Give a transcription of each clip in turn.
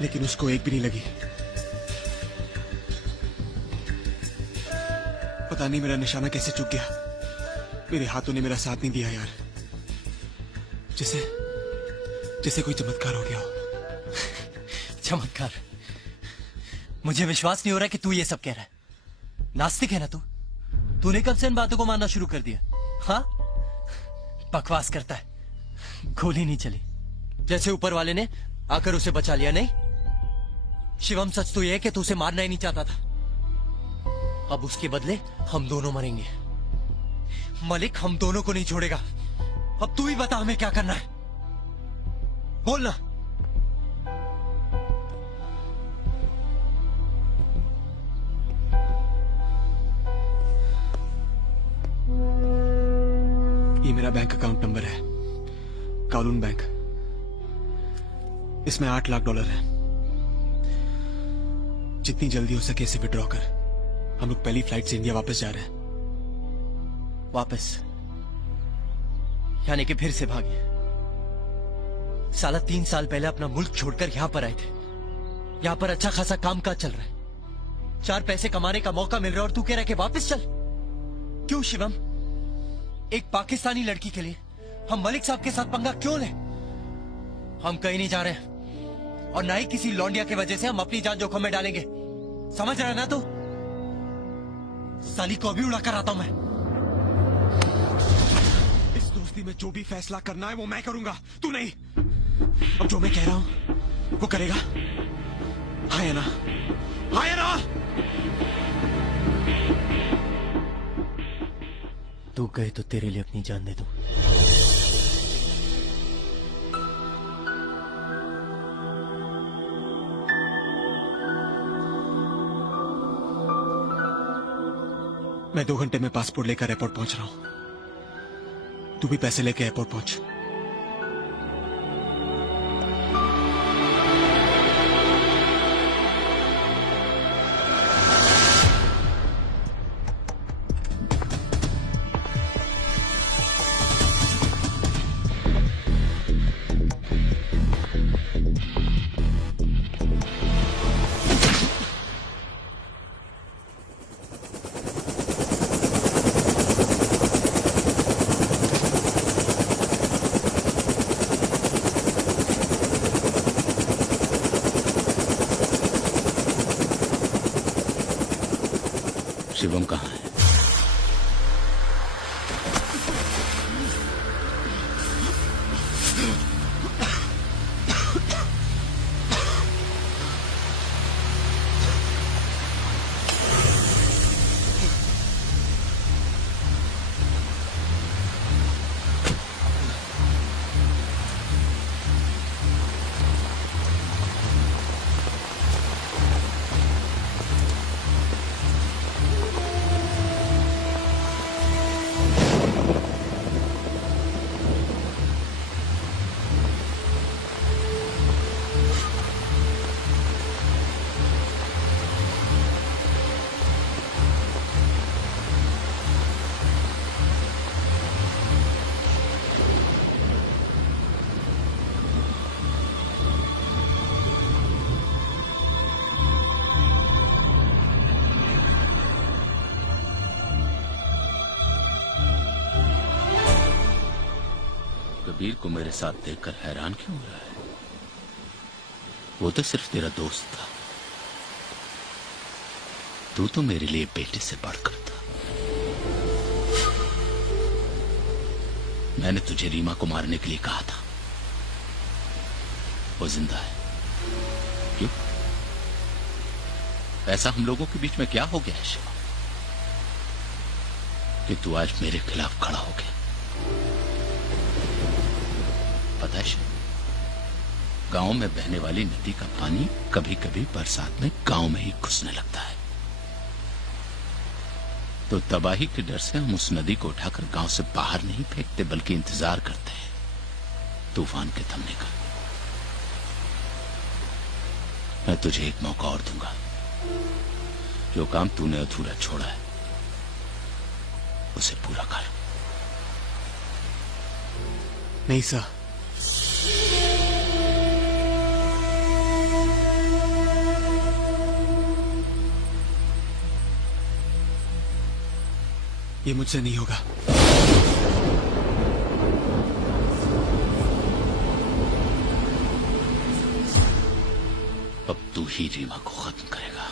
लेकिन उसको एक भी नहीं लगी। पता नहीं मेरा निशाना कैसे चूक गया। मेरे हाथों ने मेरा साथ नहीं दिया यार। जैसे जैसे कोई चमत्कार हो गया हो। चमत्कार? मुझे विश्वास नहीं हो रहा कि तू ये सब कह रहा है। नास्तिक है ना तू? तूने कब से इन बातों को मानना शुरू कर दिया? हाँ, बकवास करता है। गोली नहीं चली, जैसे ऊपर वाले ने आकर उसे बचा लिया। नहीं शिवम, सच तो यह है कि तू उसे मारना ही नहीं चाहता था। अब उसके बदले हम दोनों मरेंगे। मलिक हम दोनों को नहीं छोड़ेगा। अब तू ही बता हमें क्या करना है, बोलना। ये मेरा बैंक अकाउंट नंबर है, काउलून बैंक। इसमें $8 लाख है। जितनी जल्दी हो सके इसे विड्रॉ कर। हम लोग पहली फ्लाइट से इंडिया वापस जा रहे हैं। वापस? यानी कि फिर से भागे? साला 3 साल पहले अपना मुल्क छोड़कर यहां पर आए थे। यहां पर अच्छा खासा काम काज चल रहा है, 4 पैसे कमाने का मौका मिल रहा है, और तू कह रहा है कि वापस चल। क्यों शिवम? एक पाकिस्तानी लड़की के लिए हम मलिक साहब के साथ पंगा क्यों लें? हम कहीं नहीं जा रहे हैं, और ना ही किसी लौंडिया की वजह से हम अपनी जान जोखिम में डालेंगे। समझ रहा है ना तू? साली को अभी उड़ा कर आता हूं मैं। इस दोस्ती में जो भी फैसला करना है वो मैं करूंगा, तू नहीं। अब जो मैं कह रहा हूं वो करेगा? हाँ या ना? हाँ या ना? तू कहे तो तेरे लिए अपनी जान दे दूं। मैं 2 घंटे में पासपोर्ट लेकर एयरपोर्ट पहुंच रहा हूं। तू भी पैसे लेकर एयरपोर्ट पहुंच। शिवम कहाँ है? कबीर को मेरे साथ देखकर हैरान क्यों हो रहा है? वो तो सिर्फ तेरा दोस्त था। तू तो मेरे लिए बेटे से बढ़कर था। मैंने तुझे रीमा को मारने के लिए कहा था। वो जिंदा है। क्यों? ऐसा हम लोगों के बीच में क्या हो गया है शिवा कि तू आज मेरे खिलाफ खड़ा हो गया? पता है शिवा, गांव में बहने वाली नदी का पानी कभी कभी बरसात में गांव में ही घुसने लगता है। तो तबाही के डर से हम उस नदी को उठाकर गांव से बाहर नहीं फेंकते, बल्कि इंतजार करते हैं तूफान के थमने का। मैं तुझे एक मौका और दूंगा। जो काम तूने अधूरा छोड़ा है उसे पूरा कर। नहीं सर, ये मुझसे नहीं होगा। अब तू ही रीमा को खत्म करेगा।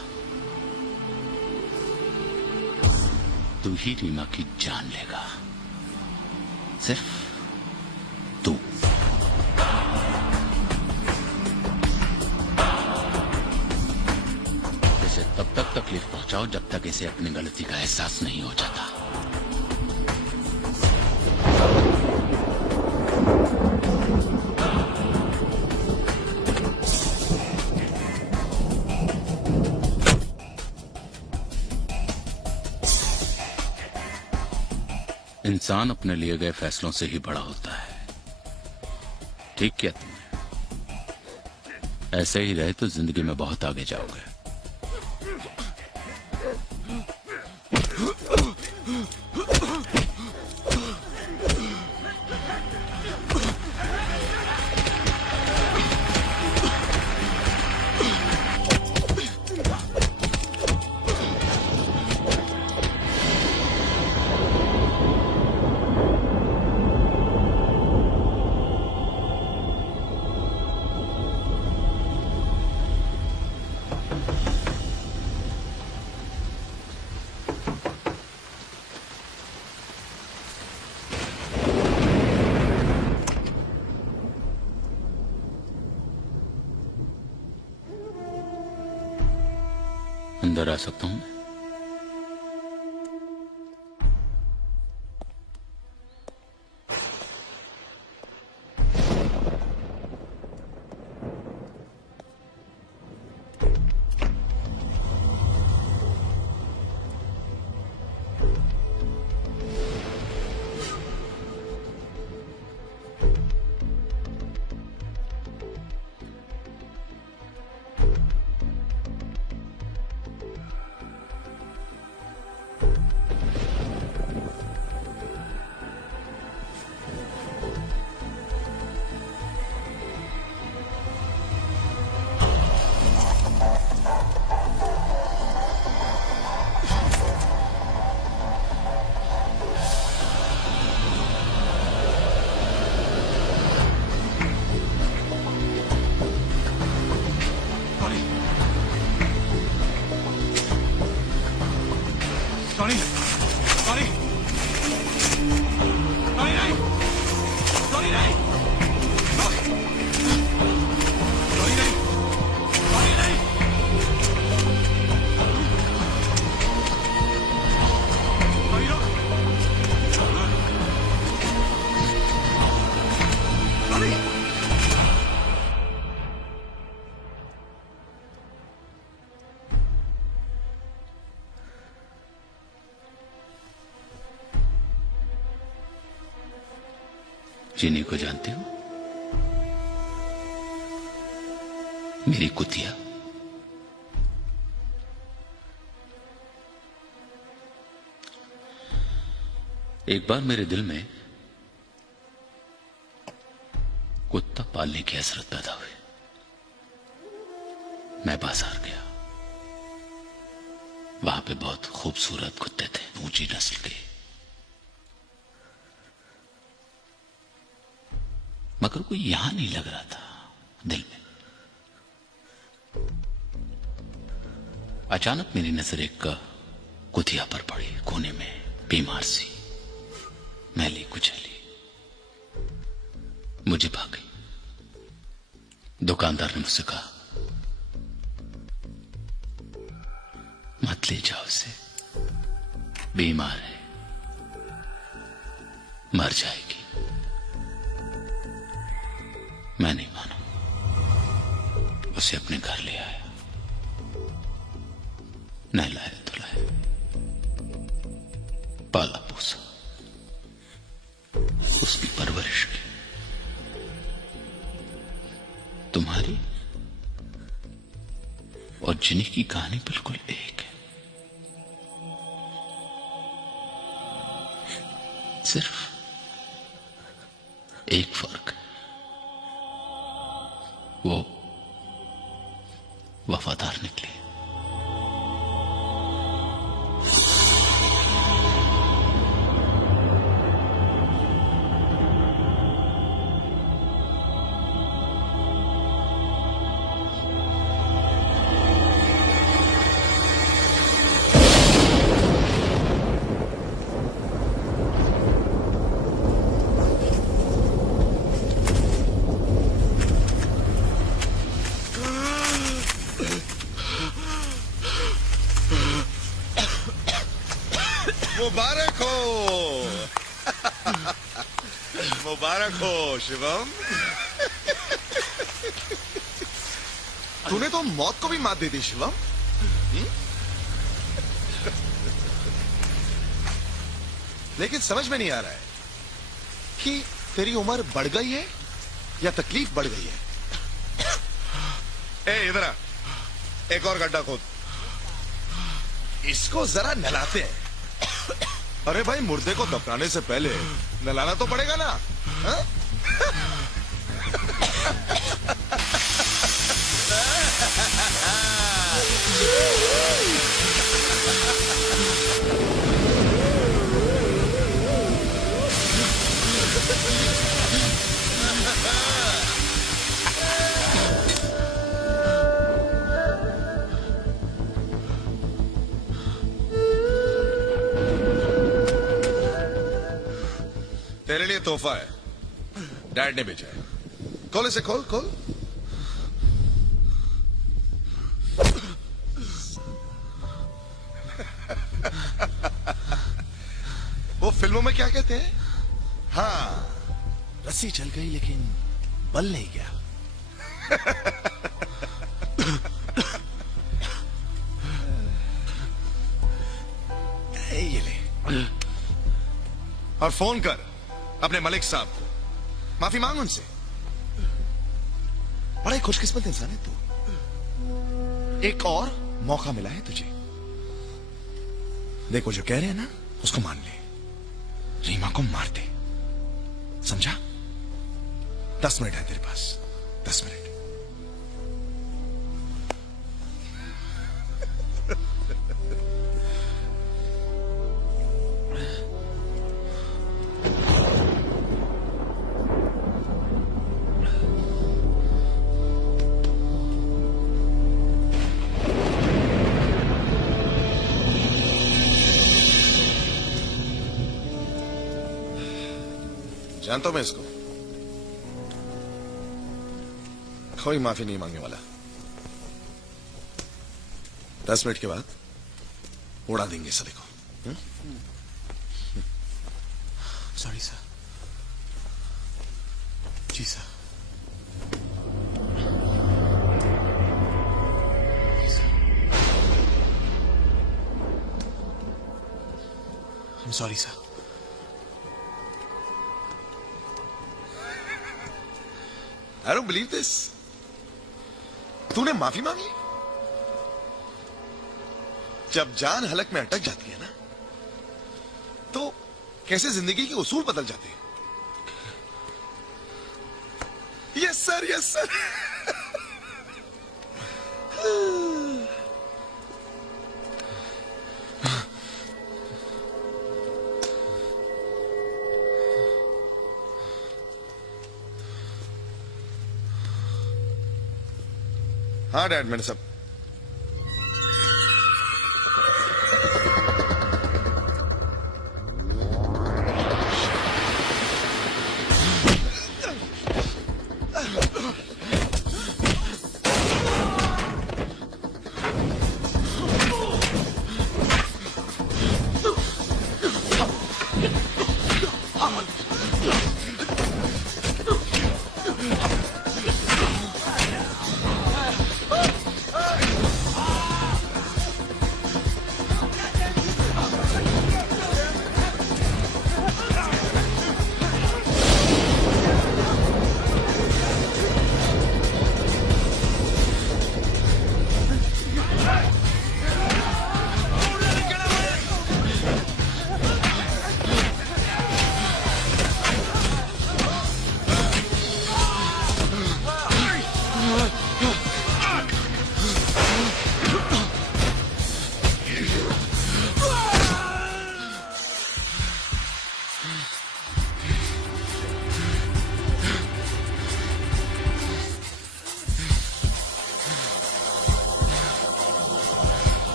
तू ही रीमा की जान लेगा। सिर्फ तू। इसे तब तक तकलीफ पहुंचाओ जब तक इसे अपनी गलती का एहसास नहीं हो जाता। इंसान अपने लिए गए फैसलों से ही बड़ा होता है। ठीक किया तुमने। ऐसे ही रहे तो जिंदगी में बहुत आगे जाओगे। अंदर आ सकता हूं? जिनी को जानते हो? मेरी कुतिया। एक बार मेरे दिल में कुत्ता पालने की हसरत पैदा हुई। मैं बाजार गया। वहां पे बहुत खूबसूरत कुत्ते थे, ऊंची नस्ल के। मगर कोई यहां नहीं लग रहा था दिल में। अचानक मेरी नजर एक कुतिया पर पड़ी, कोने में, बीमार सी, मैली कुचैली। मुझे भाग गई। दुकानदार ने मुझसे कहा, मत ले जाओ उसे, बीमार है, मर जाएगी। मैं नहीं माना, उसे अपने घर ले आया, नहलाया धुलाया, पाला पोसा, उसकी परवरिश की। तुम्हारी और जिनी की कहानी बिल्कुल एक है। सिर्फ एक फर्क है, वो वफादार निकली। मुबारक हो मुबारक हो शिवम। तूने तो मौत को भी मात दे दी शिवम। लेकिन समझ में नहीं आ रहा है कि तेरी उम्र बढ़ गई है या तकलीफ बढ़ गई है। ए इधर आ, एक और गड्ढा खोद, इसको जरा नहलाते हैं। अरे भाई, मुर्दे को दफनाने से पहले नहलाना तो पड़ेगा ना। हा? तेरे लिए तोहफा है, डैड ने भेजा है। खोल इसे, खोल खोल। वो फिल्मों में क्या कहते हैं? हाँ, रस्सी चल गई लेकिन बल नहीं गया। ये ले और फोन कर अपने मलिक साहब को, माफी मांग उनसे। बड़ा ही खुशकिस्मत इंसान है तू, एक और मौका मिला है तुझे। देखो जो कह रहे हैं ना उसको मान ले, रीमा को मार दे, समझा? 10 मिनट है तेरे पास, 10 मिनट। जानता हूं मैं इसको, कोई माफी नहीं मांगने वाला। 10 मिनट के बाद उड़ा देंगे सभी को। Sorry sir. जी sir. I'm sorry sir. I don't believe this. तूने माफी मांगी? जब जान हलक में अटक जाती है ना, तो कैसे जिंदगी के उसूल बदल जाते हैं। Yes sir, yes sir. हाँ डैड, मैंने सब।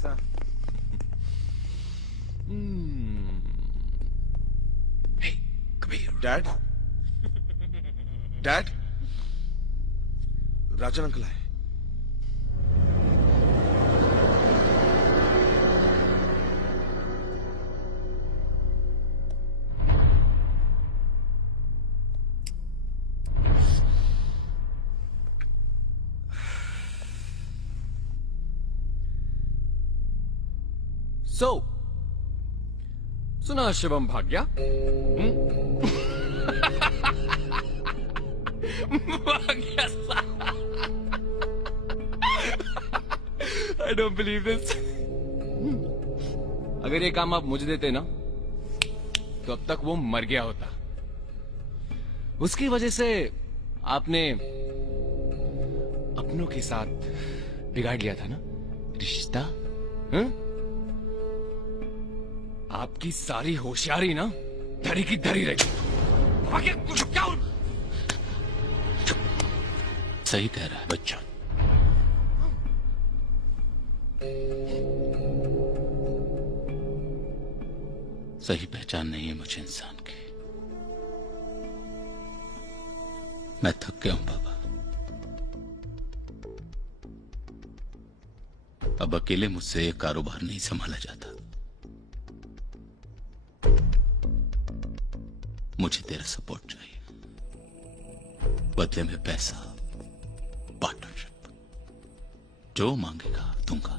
ऐसा। डैड, डैड, राजन अंकल आए। सुना शिवम भाग गया? भाग गया। I don't believe this. अगर ये काम आप मुझे देते ना, तो अब तक वो मर गया होता। उसकी वजह से आपने अपनों के साथ बिगाड़ लिया था ना रिश्ता। आपकी सारी होशियारी ना धरी की धरी रही। आगे क्या? सही कह रहा है बच्चा। सही पहचान नहीं है मुझे इंसान की। मैं थक गया हूं बाबा। अब अकेले मुझसे ये कारोबार नहीं संभाला जाता। मुझे तेरा सपोर्ट चाहिए। बदले में पैसा, पार्टनरशिप, जो मांगेगा दूंगा।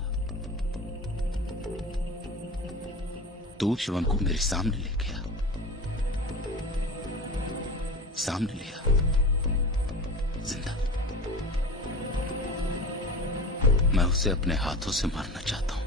तू शिवम को मेरे सामने ले गया, सामने लिया जिंदा। मैं उसे अपने हाथों से मारना चाहता हूं।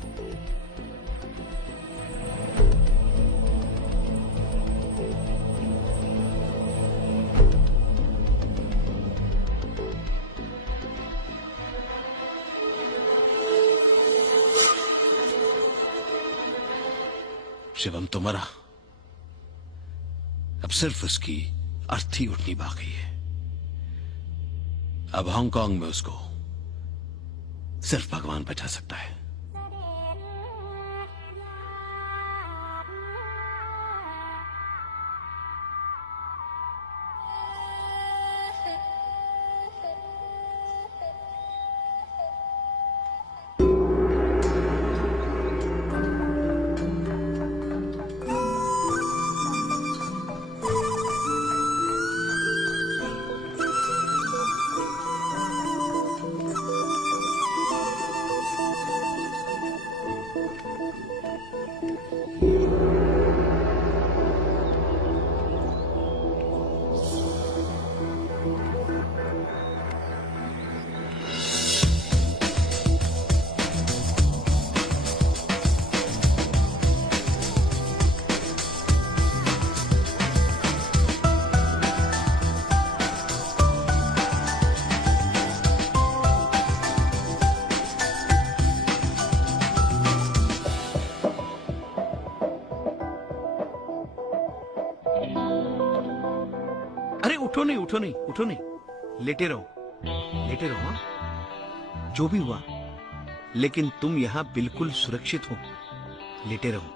शिवम तो मरा, अब सिर्फ उसकी अर्थी उठनी बाकी है। अब हांगकांग में उसको सिर्फ भगवान बचा सकता है। उठो नहीं, लेटे रहो हाँ? जो भी हुआ, लेकिन तुम यहाँ बिल्कुल सुरक्षित हो। लेटे रहो।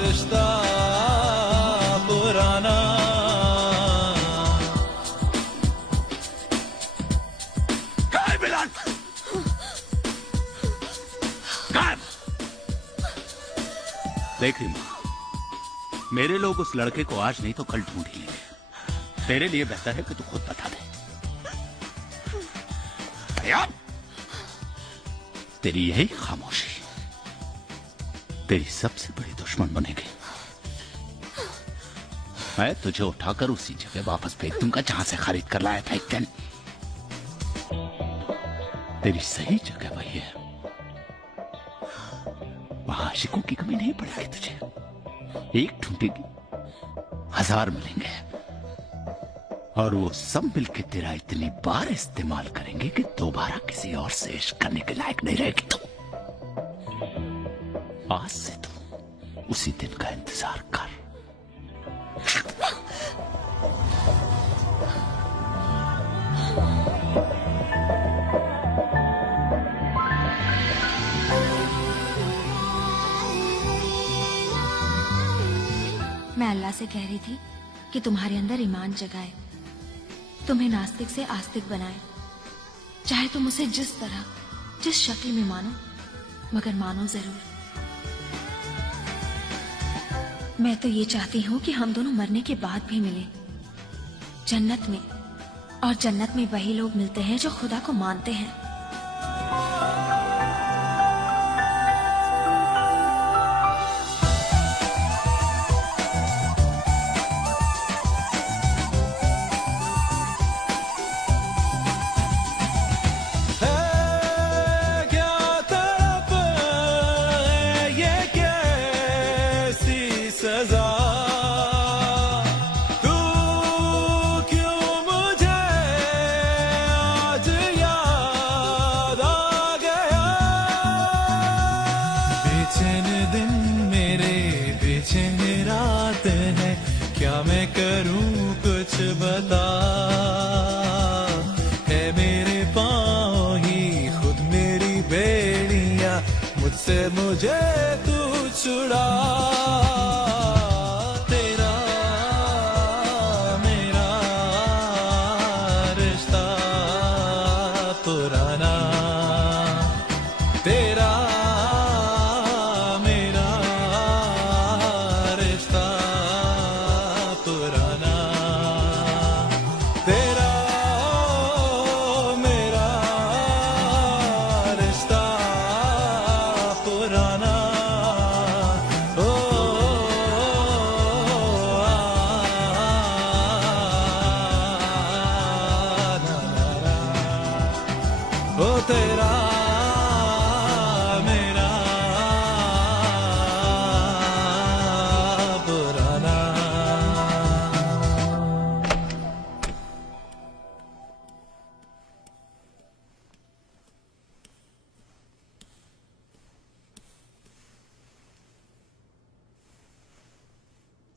रिश्ता पुराना। देख रीमा, मेरे लोग उस लड़के को आज नहीं तो कल ढूंढ ही लेंगे। तेरे लिए बेहतर है कि तू खुद बता दे। तेरी यही खामोशी तेरी सबसे बड़ी दुश्मन बनेगी। मैं तुझे उठाकर उसी जगह वापस भेज दूंगा जहां से खरीद कर लाया था एक दिन। तेरी सही जगह वही है, वहां आशिकों की कमी नहीं पड़ेगी तुझे। एक ढूंढेगी, 1000 मिलेंगे, और वो सब मिलके तेरा इतनी बार इस्तेमाल करेंगे कि दोबारा किसी और से इश्क करने के लायक नहीं रहेगी तू। आज से तू उसी दिन का इंतजार कर। मैं अल्लाह से कह रही थी कि तुम्हारे अंदर ईमान जगाए, तुम्हें नास्तिक से आस्तिक बनाए। चाहे तुम उसे जिस तरह, जिस शक्ल में मानो, मगर मानो जरूर। मैं तो ये चाहती हूँ कि हम दोनों मरने के बाद भी मिले जन्नत में, और जन्नत में वही लोग मिलते हैं जो खुदा को मानते हैं। बता है मेरे पाँव ही खुद मेरी बेड़ियां, मुझसे मुझे तू छुड़ा। तेरा मेरा रिश्ता पुराना, तेरा मेरा रिश्ता पुराना, तेरा मेरा रिश्ता पुराना। ओ, ओ तेरा मेरा पुराना।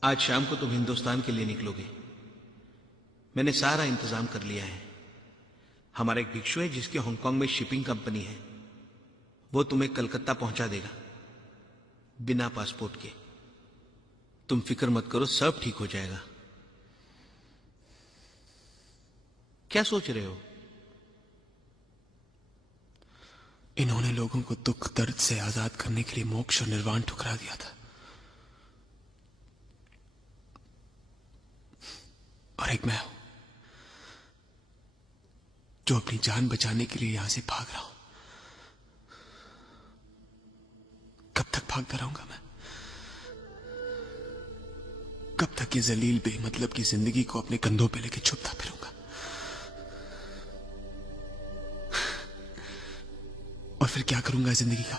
आज शाम को तुम हिंदुस्तान के लिए निकलोगे। मैंने सारा इंतजाम कर लिया है। हमारा एक भिक्षु है जिसकी हांगकांग में शिपिंग कंपनी है, वो तुम्हें कलकत्ता पहुंचा देगा बिना पासपोर्ट के। तुम फिक्र मत करो, सब ठीक हो जाएगा। क्या सोच रहे हो? इन्होंने लोगों को दुख दर्द से आजाद करने के लिए मोक्ष और निर्वाण ठुकरा दिया था, और एक मैं हूं जो अपनी जान बचाने के लिए यहां से भाग रहा हूं। कब तक भागता रहूंगा मैं? कब तक ये जलील बेमतलब की जिंदगी को अपने कंधों पे लेके छुपता फिरूंगा? और फिर क्या करूंगा जिंदगी का?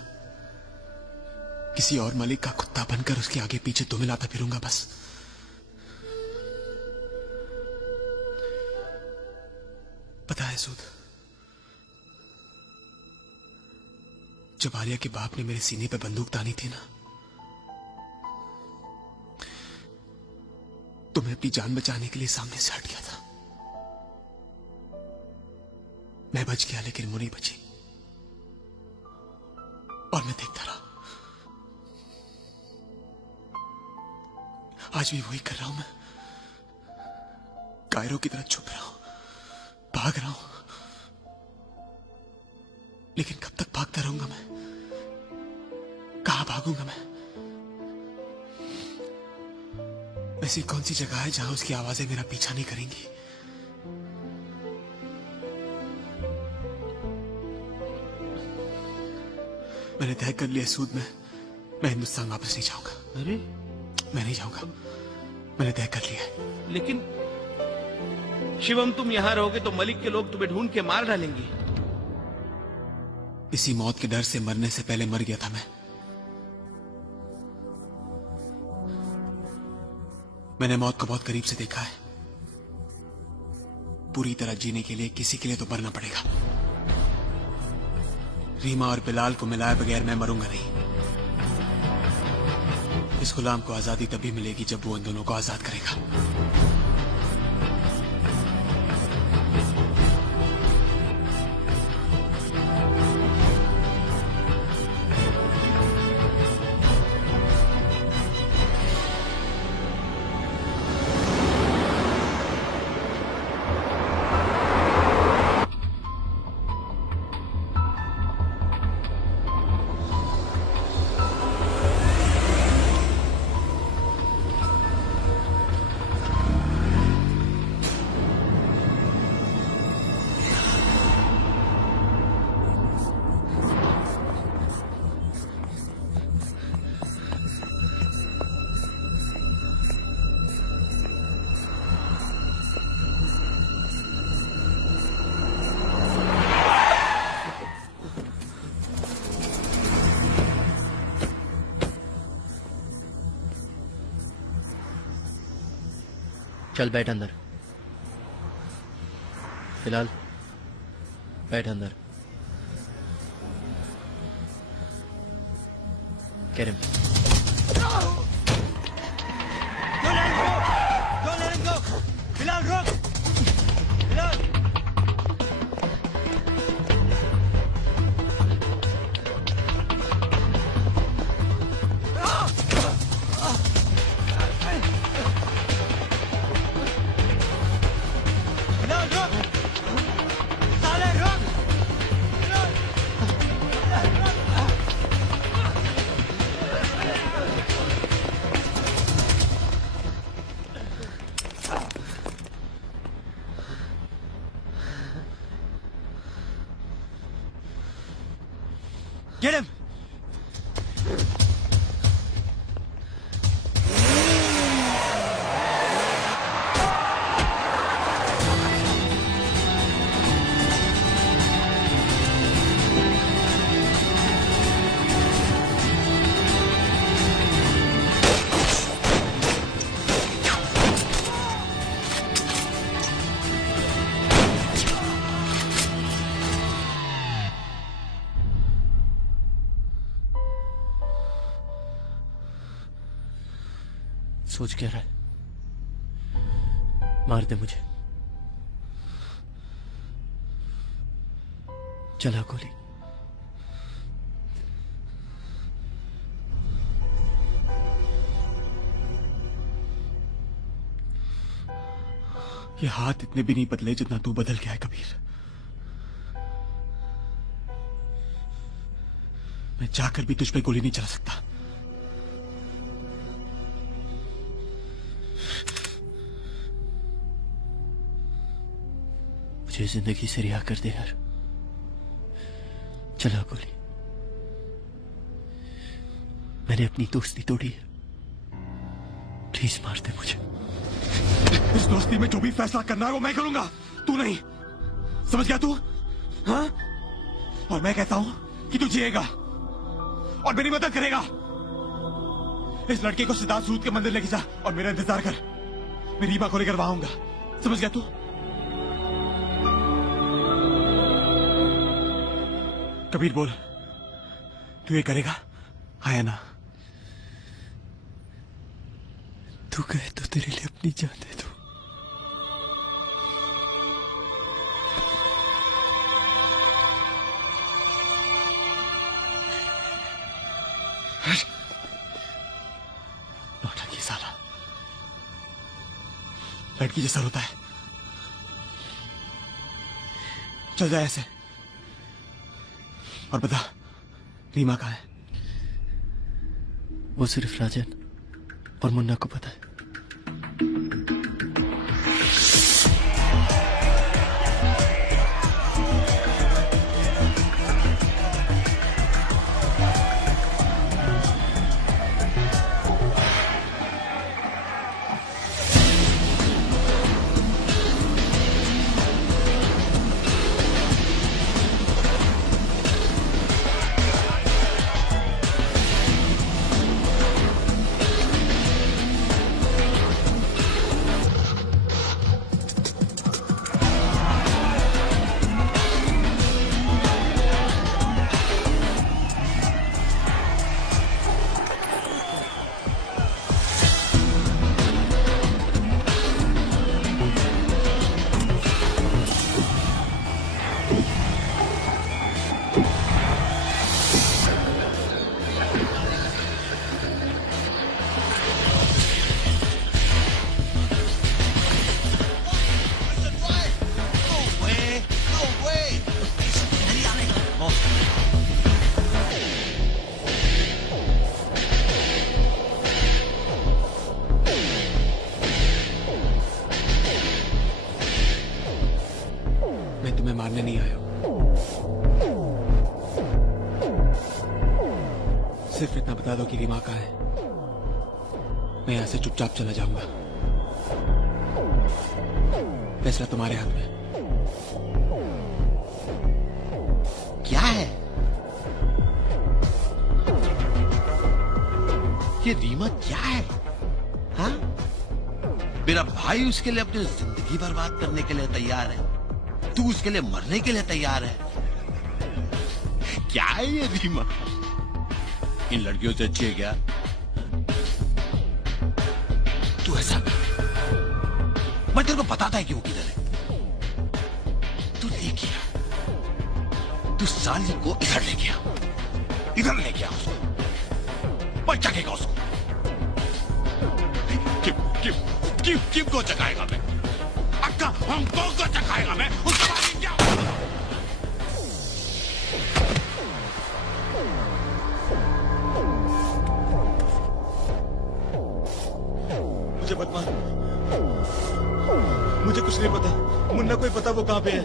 किसी और मालिक का कुत्ता बनकर उसके आगे पीछे तो मिलाता फिरूंगा बस। पता है सूद, जब आलिया के बाप ने मेरे सीने पे बंदूक तानी थी ना, तो मैं अपनी जान बचाने के लिए सामने से हट गया था। मैं बच गया, लेकिन वो नहीं बची, और मैं देखता रहा। आज भी वही कर रहा हूं मैं, कायरों की तरह छुप रहा हूं, भाग रहा हूं। लेकिन कब तक भागता रहूंगा मैं? कहां भागूंगा मैं? ऐसी कौन सी जगह है जहां उसकी आवाजें मेरा पीछा नहीं करेंगी? मैंने तय कर लिया सूद में मैं हिंदुस्तान वापस नहीं जाऊंगा। अरे मैं नहीं जाऊंगा, मैंने तय कर लिया है। लेकिन शिवम, तुम यहां रहोगे तो मलिक के लोग तुम्हें ढूंढ के मार डालेंगे। इसी मौत के डर से मरने से पहले मर गया था मैं। मैंने मौत को बहुत करीब से देखा है। पूरी तरह जीने के लिए किसी के लिए तो मरना पड़ेगा। रीमा और बिलाल को मिलाए बगैर मैं मरूंगा नहीं। इस गुलाम को आजादी तभी मिलेगी जब वो उन दोनों को आजाद करेगा। चल बैठ अंदर। फिलहाल बैठ अंदर। कैरम बिलाल रोक। Bilal Get him! सोच क्या रहा है? मार दे मुझे। चला गोली। ये हाथ इतने भी नहीं बदले जितना तू बदल गया है कबीर। मैं जाकर भी तुझ पे गोली नहीं चला सकता। मुझे जिंदगी से रिहा कर दे यार। चला गोली। मैंने अपनी दोस्ती तोड़ी है, प्लीज मार दे मुझे। इस दोस्ती में जो भी फैसला करना है वो मैं करूंगा, तू नहीं। समझ गया तू? हाँ? और मैं कहता हूं कि तू जिएगा और मेरी मदद करेगा। इस लड़के को सिद्धार्थ सूद के मंदिर लेके जा और मेरा इंतजार कर। मैं रीमा को लेकर वहां आऊंगा। समझ गया तू? कबीर बोल, तू ये करेगा? हाँ या ना? तू कहे तो तेरे लिए अपनी जान दे दूं। नौटंकी साला, लड़की जैसा रोता है। चल जाए ऐसे और बता, रीमा कहाँ है? वो सिर्फ राजन और मुन्ना को पता है। मैं मारने नहीं आया हूं। सिर्फ इतना बता दो कि रीमा कहाँ है, मैं यहां से चुपचाप चला जाऊंगा। फैसला तुम्हारे हाथ में। क्या है ये रीमा? क्या है? हाँ, मेरा भाई उसके लिए अपनी जिंदगी बर्बाद करने के लिए तैयार है, तू उसके लिए मरने के लिए तैयार है। क्या है ये रीमा? इन लड़कियों से अच्छी है क्या? तू ऐसा कर, मैं तेरे को बताता है कि वो किधर है। तू लेके आ, तू साली को इधर लेके आ, इधर लेके आ उसको, मैं चखेगा उसको। किम को चखाएगा मैं, अक्का हांगकांग को चखाएगा मैं, उसके बाद क्या? मुझे मत मार, मुझे कुछ नहीं पता। मुन्ना को ही पता वो कहाँ पे है।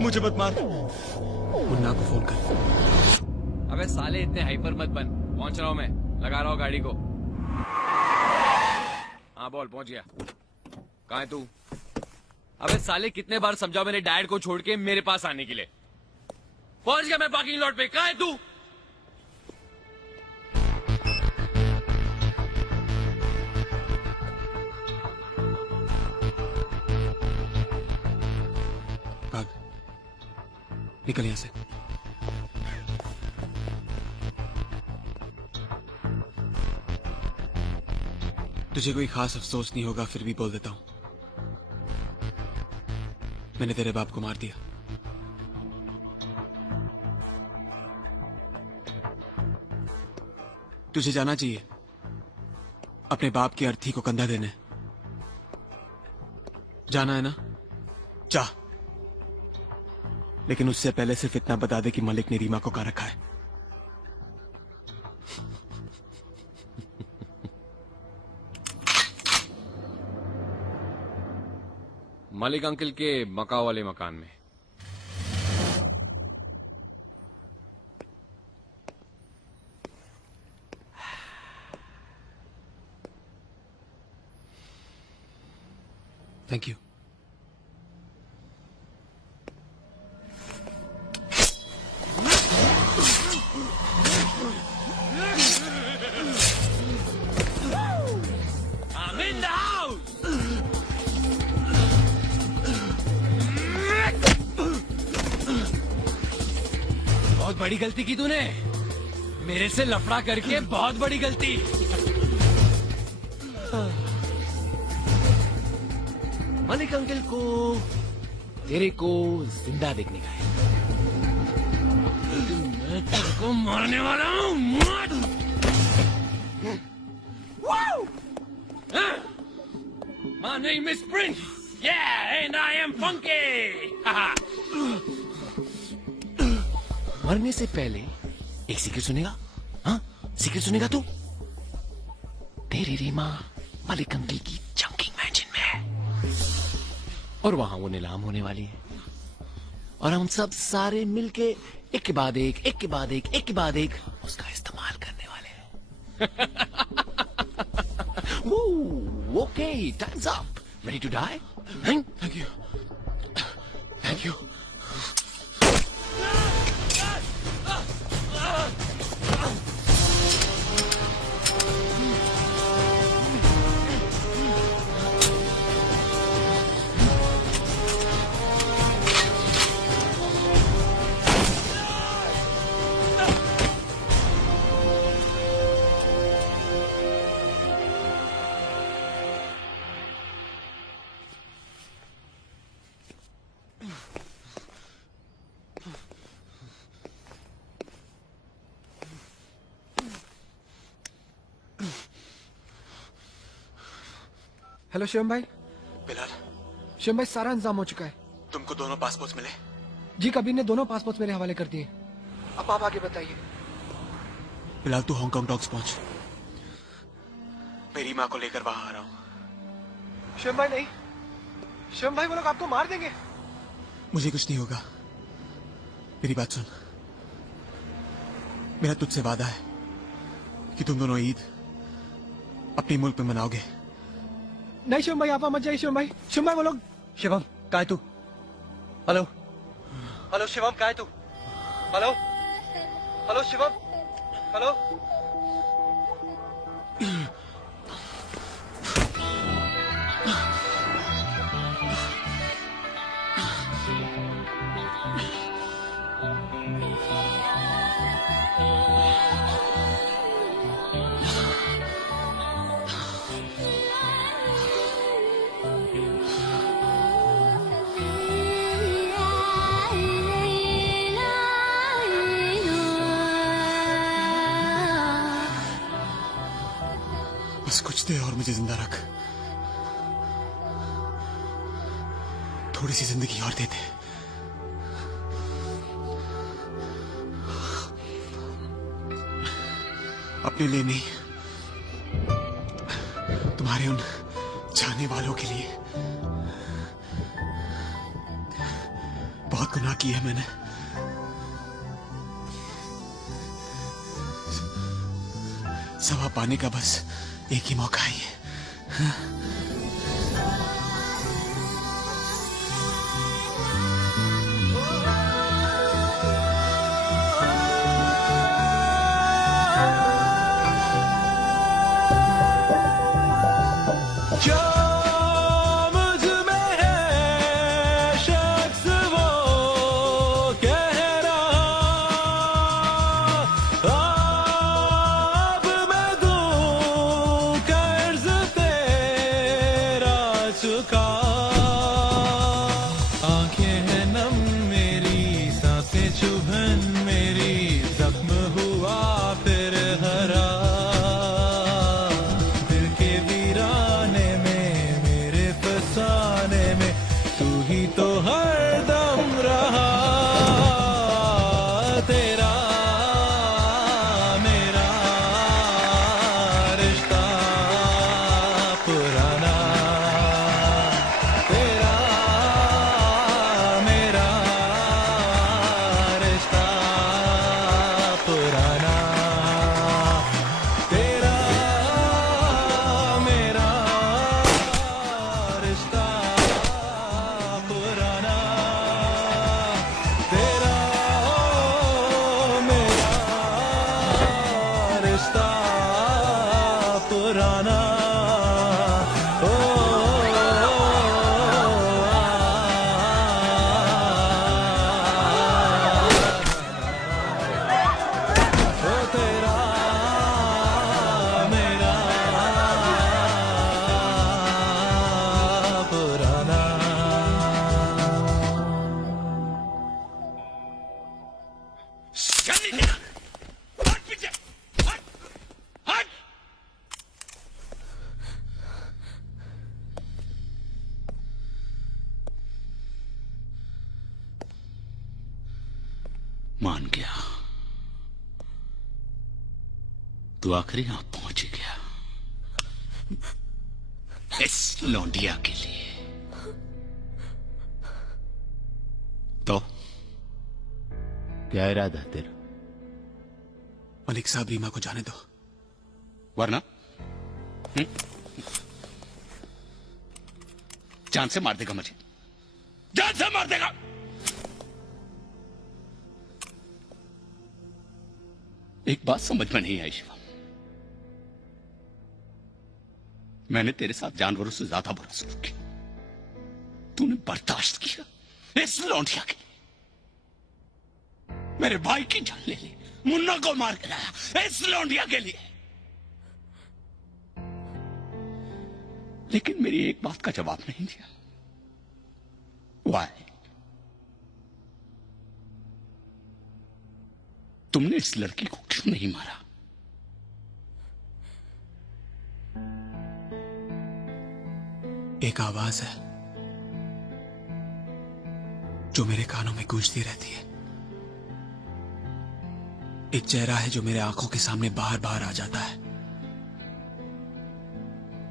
मुझे मत मार। मुन्ना को फोन कर। अबे साले इतने हाइपर मत बन, पहुंच रहा हूं मैं, लगा रहा हूं गाड़ी को। हाँ बोल, पहुंच गया। कहाँ है तू? अबे साले कितने बार समझाओ मैंने डैड को छोड़ के मेरे पास आने के लिए। पहुंच गया मैं पार्किंग लॉट पे, कहाँ है तू? भाग, निकल यहां से। तुझे कोई खास अफसोस नहीं होगा, फिर भी बोल देता हूं, मैंने तेरे बाप को मार दिया। तुझे जाना चाहिए अपने बाप की अर्थी को कंधा देने। जाना है ना, जा। लेकिन उससे पहले सिर्फ इतना बता दे कि मलिक ने रीमा को कहां रखा है। मलिक अंकल के मकाऊ वाले मकान में। Thank you. I'm in the house! बहुत बड़ी गलती की तूने, मेरे से लफड़ा करके बहुत बड़ी गलती। मलिक अंकल को तेरे को जिंदा देखने का है। मैं तेरे को मारने वाला हूँ। My name is Prince. Yeah, and I am funky. मरने से पहले एक सीक्रेट सुनेगा? हाँ, सीक्रेट सुनेगा तू? तेरी रीमा मलिक अंकल की चंकिंग मैंशन में है, और वहां वो नीलाम होने वाली है, और हम सब सारे मिलके एक के बाद एक, एक के बाद एक, एक के बाद एक उसका इस्तेमाल करने वाले हैं। Okay, time's up. Ready to die? Thank you, thank you. Hello Shivam भाई। बिलाल, शिवम भाई, सारा इंतजाम हो चुका है। तुमको दोनों पासपोर्ट मिले? जी, कबीर ने दोनों पासपोर्ट मेरे हवाले कर दिए। अब आप आगे बताइए। बिलाल, तू हांगकांग डॉक्स पहुंच, मेरी माँ को लेकर वहां आ रहा हूं। शिवम भाई नहीं, शिवम भाई वो लोग आपको मार देंगे। मुझे कुछ नहीं होगा। मेरी बात सुन, मेरा तुझसे वादा है कि तुम दोनों ईद अपने मुल्क में मनाओगे। नहीं शिवम भाई, आप मत जाइए शिवम भाई। शिवम भाई वो लोग। शिवम कहाँ है तू? हेलो हेलो शिवम कहाँ है तू? Hello hello Shivam, hello. बस कुछ देर और मुझे जिंदा रख, थोड़ी सी जिंदगी और दे दे। अपने लिए नहीं, तुम्हारे उन चाहने वालों के लिए। बहुत गुनाह किया है मैंने। सवा पाने का बस एक ही मौका है ये। मान गया, तू आखिरी यहां पहुंच गया इस लौंडिया के लिए। तो क्या इरादा है तेरा? मलिक साहब, रीमा को जाने दो, वरना जान से मार देगा मुझे, जान से मार देगा। एक बात समझ में नहीं आई शिवम, मैंने तेरे साथ जानवरों से ज्यादा बुरा सलूक किया, तूने बर्दाश्त किया इस लौंडिया के लिए। मेरे भाई की जान ले ली, मुन्ना को मार के लाया इस लौंडिया के लिए। लेकिन मेरी एक बात का जवाब नहीं दिया। वाई? तुमने इस लड़की को क्यों नहीं मारा? एक आवाज है जो मेरे कानों में गूंजती रहती है, एक चेहरा है जो मेरे आंखों के सामने बार बार आ जाता है।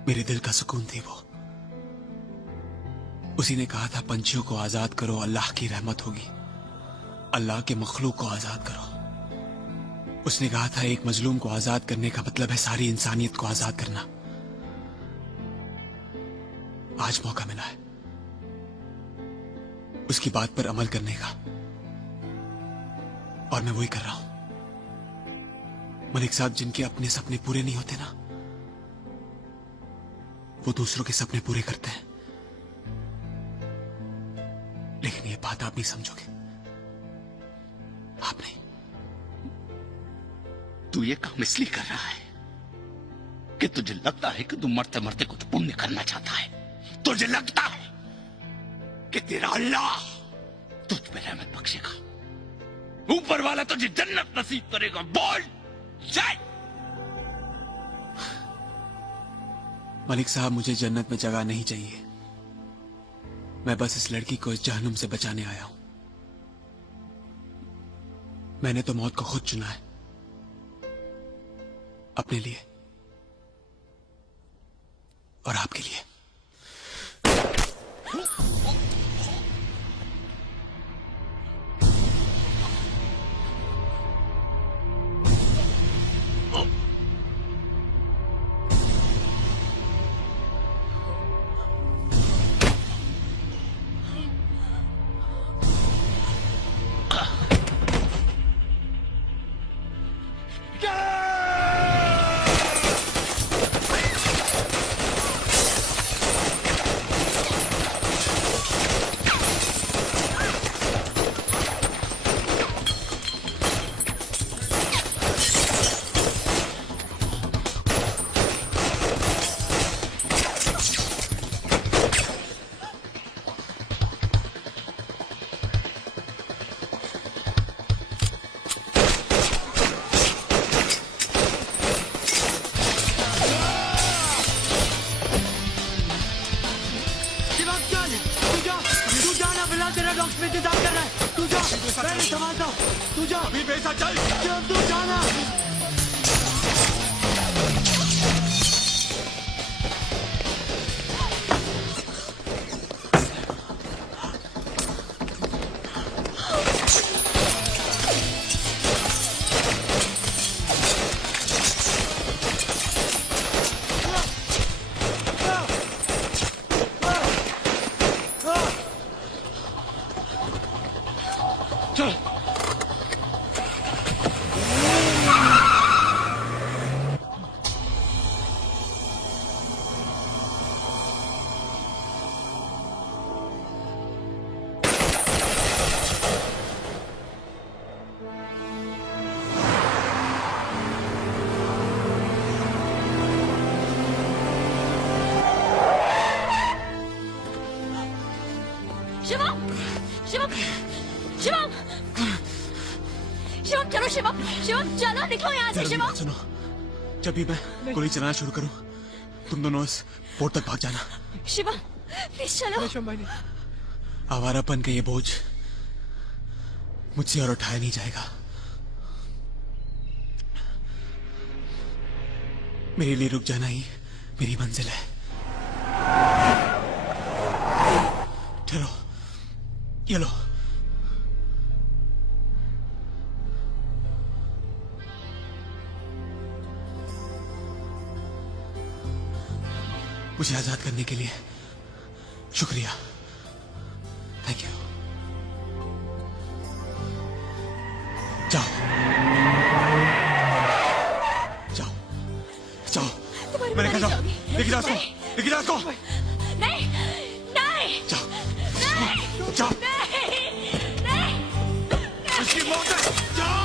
मेरे दिल का सुकून थी वो, उसी ने कहा था पंछियों को आजाद करो, अल्लाह की रहमत होगी। अल्लाह के मखलूक को आजाद करो। उसने कहा था एक मजलूम को आजाद करने का मतलब है सारी इंसानियत को आजाद करना। आज मौका मिला है उसकी बात पर अमल करने का, और मैं वही कर रहा हूं। मलिक साहब, जिनके अपने सपने पूरे नहीं होते ना, वो दूसरों के सपने पूरे करते हैं। लेकिन ये बात आप नहीं समझोगे, आप नहीं। तू ये काम इसलिए कर रहा है कि तुझे लगता है कि तू मरते मरते कुछ पुण्य करना चाहता है। तुझे लगता है कि तेरा अल्लाह तुझ पे रहमत बख्शेगा, ऊपर वाला तुझे जन्नत नसीब करेगा। बोल जय। मलिक साहब, मुझे जन्नत में जगह नहीं चाहिए। मैं बस इस लड़की को इस जहन्नुम से बचाने आया हूं। मैंने तो मौत को खुद चुना है, अपने लिए और आपके लिए। शिवम, शिवम, शिवम, शिवम, चलो शिवम, शिवम, चलो निकलो यहाँ से शिवम। सुनो, जब भी मैं गोली चलाना शुरू करूं, तुम दोनों इस पोर्ट तक भाग जाना। शिवम, प्लीज चलो। आवारापन का ये बोझ मुझसे और उठाया नहीं जाएगा। मेरे लिए रुक जाना ही मेरी मंजिल है। ठहरो, ये लो। मुझे आजाद करने के लिए शुक्रिया। Thank you. जाओ जाओ जाओ, मैंने कहा जाओ, लेके जाओ उसको, लेके जाओ उसको। नहीं नहीं, जाओ जाओ, उसकी मौत है। जाओ।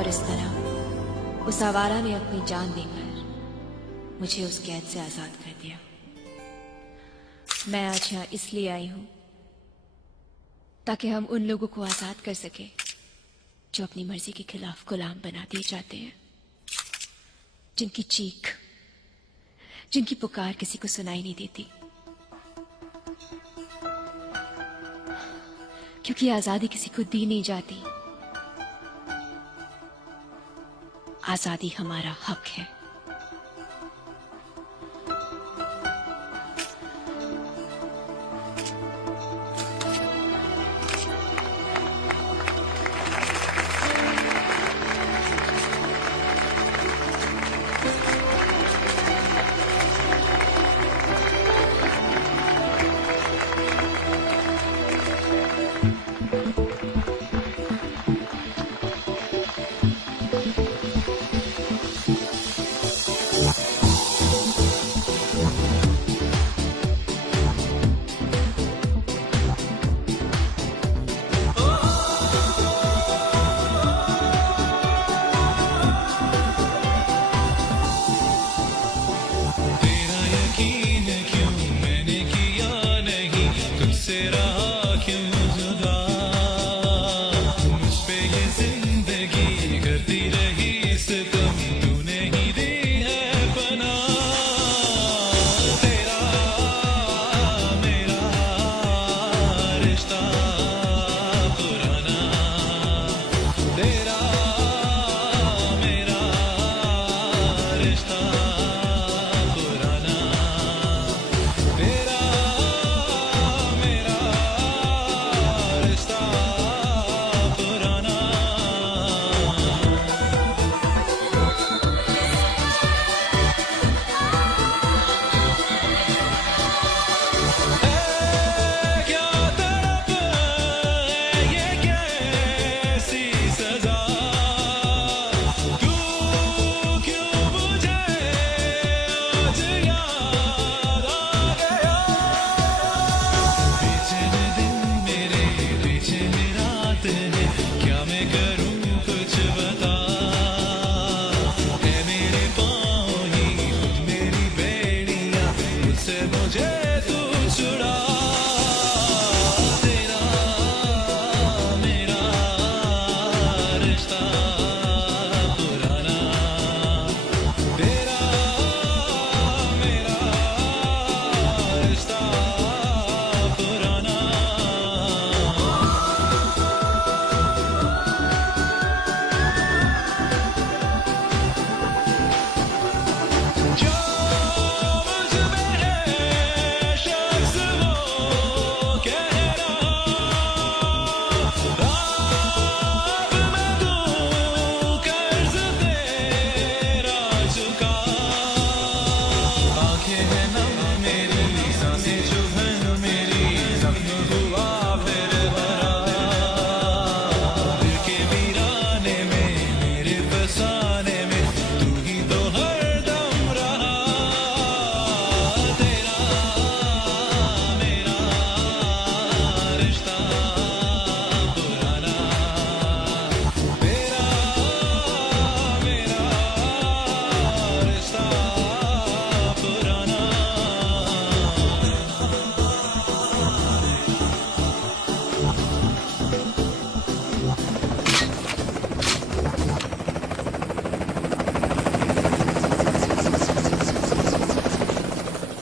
और इस तरह उस आवारा ने अपनी जान देकर मुझे उस कैद से आजाद कर दिया। मैं आज यहाँ इसलिए आई हूं ताकि हम उन लोगों को आजाद कर सके जो अपनी मर्जी के खिलाफ गुलाम बना दिए जाते हैं, जिनकी चीख, जिनकी पुकार किसी को सुनाई नहीं देती, क्योंकि आजादी किसी को दी नहीं जाती। आजादी हमारा हक है। क्या मैं करूं कुछ बता